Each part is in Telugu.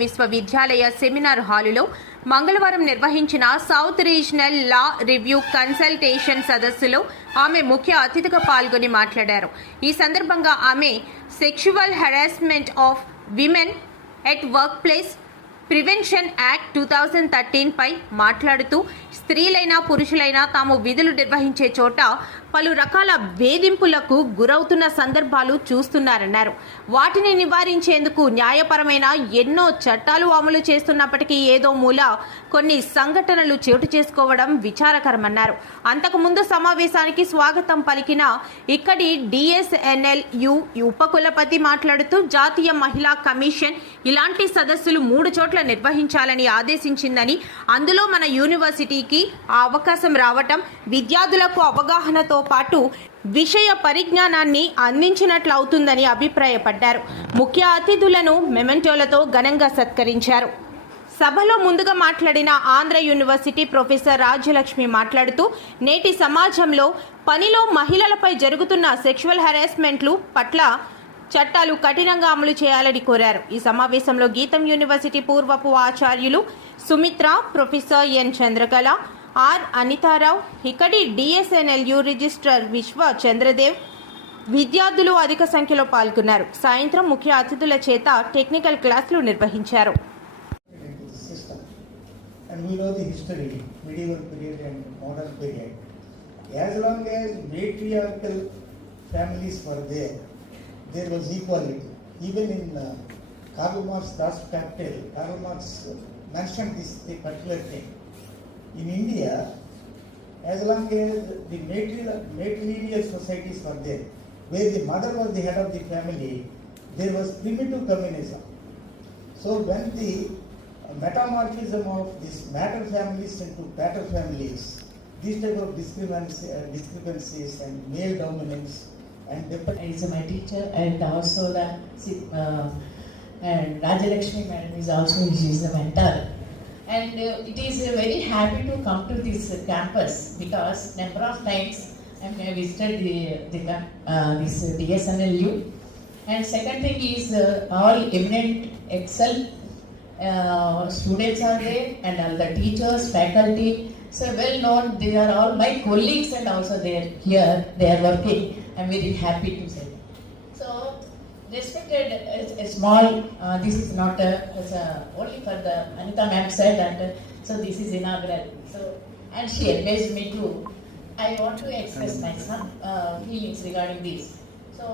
విశ్వవిద్యాలయ సెమినార్ హాలులో మంగళవారం నిర్వహించిన సౌత్ రీజనల్ లా రివ్యూ కన్సల్టేషన్ సదస్సులో ఆమె ముఖ్య అతిథిగా పాల్గొని మాట్లాడారు. ఈ సందర్భంగా ఆమె sexual harassment of women at work place prevention act 2013 పై మాట్లాడుతూ స్త్రీలైనా పురుషులైనా తాము విధులు నిర్వహించే చోట పలు రకాల వేధింపులకు గురవుతున్న సందర్భాలు చూస్తున్నారన్నారు. వాటిని నివారించేందుకు న్యాయపరమైన ఎన్నో చట్టాలు అమలు చేస్తున్నప్పటికీ ఏదో మూల కొన్ని సంఘటనలు చోటు చేసుకోవడం విచారకరమన్నారు. అంతకుముందు సమావేశానికి స్వాగతం పలికిన ఇక్కడి DSNLU ఉపకులపతి మాట్లాడుతూ జాతీయ మహిళా కమిషన్ ఇలాంటి సదస్సులు 3 చోట్ల నిర్వహించాలని ఆదేశించిందని, అందులో మన యూనివర్సిటీకి ఆ అవకాశం రావటం విద్యార్థులకు అవగాహనతో పాటు విషయ పరిజ్ఞానాన్ని అందించినట్లవుతుందని అభిప్రాయపడ్డారు. ముఖ్య అతిథులను మెమెంటోలతో ఘనంగా సత్కరించారు. సభలో ముందుగా మాట్లాడిన ఆంధ్ర యూనివర్సిటీ ప్రొఫెసర్ రాజ్యలక్ష్మి మాట్లాడుతూ నేటి సమాజంలో పనిలో మహిళలపై జరుగుతున్న సెక్షువల్ హెరాస్మెంట్లు పట్ల చట్టాలు కఠినంగా అమలు చేయాలని కోరారు. ఈ సమావేశంలో గీతం యూనివర్సిటీ పూర్వపు ఆచార్యులు Sumitra, professor N Chandrakala, are Anitha Rao, ఇక్కడి DSNLU రిజిస్ట్రార్ విశ్వ చంద్రదేవ్, విద్యార్థులు అధిక సంఖ్యలో పాల్గొన్నారు. సాయంత్రం ముఖ్య అతిథుల చేత టెక్నికల్ క్లాసులు నిర్వహించారు. There was equality. Even in Karl Marx Das Kapital, Karl Marx mentioned this particular thing. In India, as long as the matrilineal societies were there, where the mother was the head of the family, there was primitive communism. So when the metamorphism of these matter families into pater families, these type of discrepancies and male dominance, and is my teacher, and also the and Rajalakshmi madam is also the mentor, and it is very happy to come to this campus because number of times I have visited this DSNLU, and second thing is all eminent excel students are there, and all the teachers, faculty, so well known. They are all my colleagues, and also they are here, they are working. I'm very happy to say. So, respected, a small, this is not only for the Anita ma'am said that, so this is inaugural. So, and she advised me to, I want to express my some feelings regarding this. So,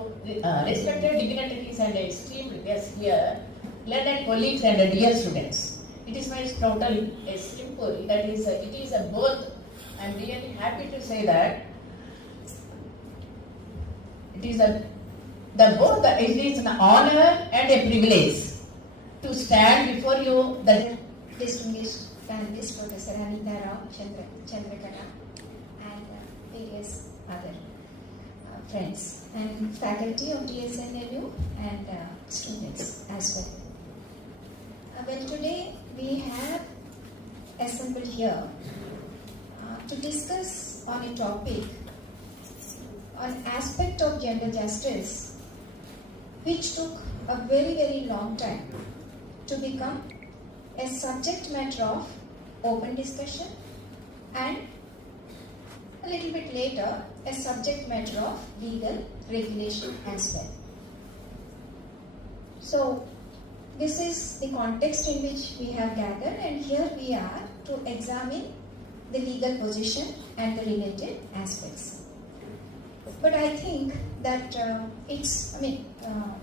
respected dignitaries and esteemed guests here, learned colleagues and dear students. It is my total simple, that is, it is a both. I'm really happy to say that it is it is an honor and a privilege to stand before you. The distinguished panelists, Professor Anita Rao, Chandrakala, and various other friends and faculty of DSNLU and students as well. Well, today we have assembled here to discuss on a topic, an aspect of gender justice which took a very, very long time to become a subject matter of open discussion, and a little bit later a subject matter of legal regulation as well. So this is the context in which we have gathered, and here we are to examine the legal position and the related aspects. But I think that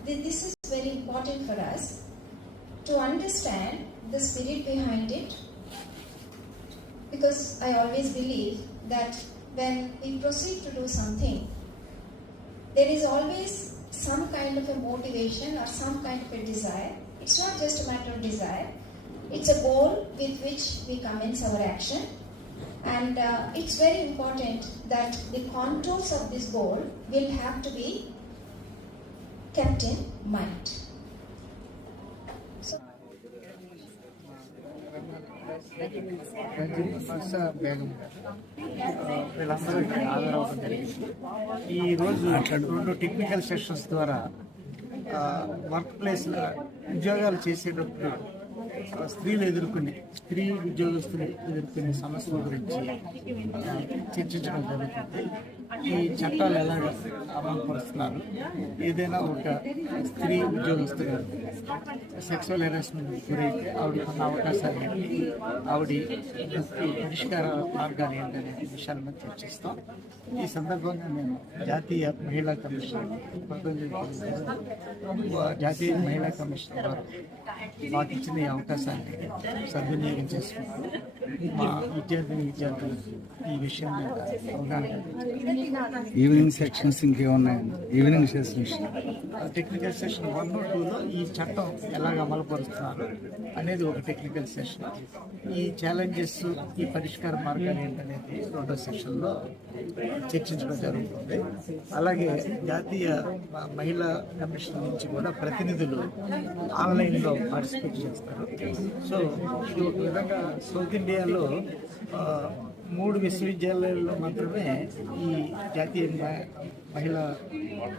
this is very important for us to understand the spirit behind it, because I always believe that when we proceed to do something, there is always some kind of a motivation or some kind of a desire. It's not just a matter of desire, it's a goal with which we commence our action. And it's very important that the contours of this goal will have to be kept in mind. So, వీళ్ళందరూ ఇక్కడ హాజరవడం జరిగింది. ఈరోజు 2 టెక్నికల్ సెషన్స్ ద్వారా వర్క్ ప్లేస్లో ఉద్యోగాలు చేసేటప్పుడు స్త్రీ ఉద్యోగస్తులు ఎదుర్కొనే సమస్యల గురించి చర్చించడం జరుగుతుంది. ఈ చట్టాలు ఎలాగ అమలు పరుస్తున్నారు, ఏదైనా ఒక స్త్రీ ఉద్యోగస్తులు సెక్సువల్ హెరాస్మెంట్ గురైతే ఆవిడకున్న అవకాశాలు ఏంటి, ఆవిడ పరిష్కార మార్గాలు ఏంటనే విషయాల మీద చర్చిస్తాం. ఈ సందర్భంగా నేను జాతీయ మహిళా కమిషన్ వారు మాకు ఇచ్చిన ఈ అవకాశాన్ని సద్వినియోగం చేసుకున్నారు. మా విద్యార్థులకు ఈ విషయం మీద అవగాహన ఈవినింగ్ సెక్షన్స్ ఇంకేమున్నాయండి? Evening sessions technical session 1 or 2లో ఈ చట్టం ఎలాగ అమలుపరుస్తున్నారు అనేది ఒక టెక్నికల్ సెషన్. ఈ ఛాలెంజెస్, ఈ పరిష్కార మార్గాలు ఏంటనేది 2వ సెషన్లో చర్చించడం జరుగుతుంది. అలాగే జాతీయ మహిళా కమిషన్ నుంచి కూడా ప్రతినిధులు ఆన్లైన్లో పార్టిసిపేట్ చేస్తారు. సో ఈ విధంగా సౌత్ ఇండియాలో 3 విశ్వవిద్యాలయాల్లో మాత్రమే ఈ జాతీయ మహిళా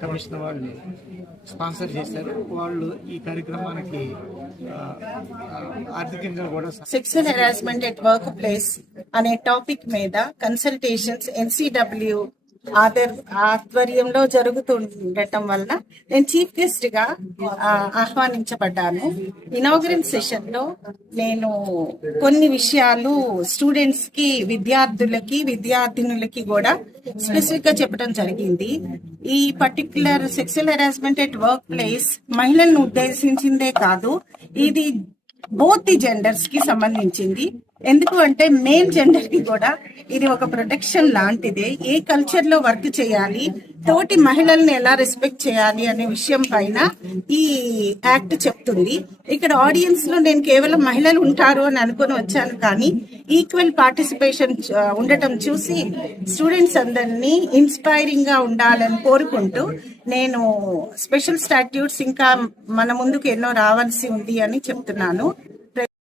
కమిషన్ వాళ్ళు స్పాన్సర్ చేశారు. వాళ్ళు ఈ కార్యక్రమానికి ఆర్థికంగా కూడా sexual harassment at work place అనే టాపిక్ మీద కన్సల్టేషన్స్ NCW ఆధ్వర్యంలో జరుగుతుండటం వలన నేను చీఫ్ గెస్ట్ గా ఆహ్వానించబడ్డాను. ఇనాగరల్ సెషన్ లో నేను కొన్ని విషయాలు స్టూడెంట్స్ కి, విద్యార్థినులకి కూడా స్పెసిఫిక్ గా చెప్పడం జరిగింది. ఈ particular sexual harassment at work place మహిళలను ఉద్దేశించిందే కాదు, ఇది బోత్ ది జెండర్స్ కి సంబంధించింది. ఎందుకు అంటే మేల్ జెండర్ కి కూడా ఇది ఒక ప్రొటెక్షన్ లాంటిదే. ఏ కల్చర్ లో వర్క్ చేయాలి, తోటి మహిళల్ని ఎలా రెస్పెక్ట్ చేయాలి అనే విషయం పైన ఈ యాక్ట్ చెప్తుంది. ఇక్కడ ఆడియన్స్ లో నేను కేవలం మహిళలు ఉంటారు అని అనుకుని వచ్చాను, కానీ ఈక్వల్ పార్టిసిపేషన్ ఉండటం చూసి స్టూడెంట్స్ అందరినీ ఇన్స్పైరింగ్ గా ఉండాలని కోరుకుంటూ నేను స్పెషల్ స్టాట్యూట్స్ ఇంకా మన ముందుకు ఎన్నో రావాల్సి ఉంది అని చెప్తున్నాను.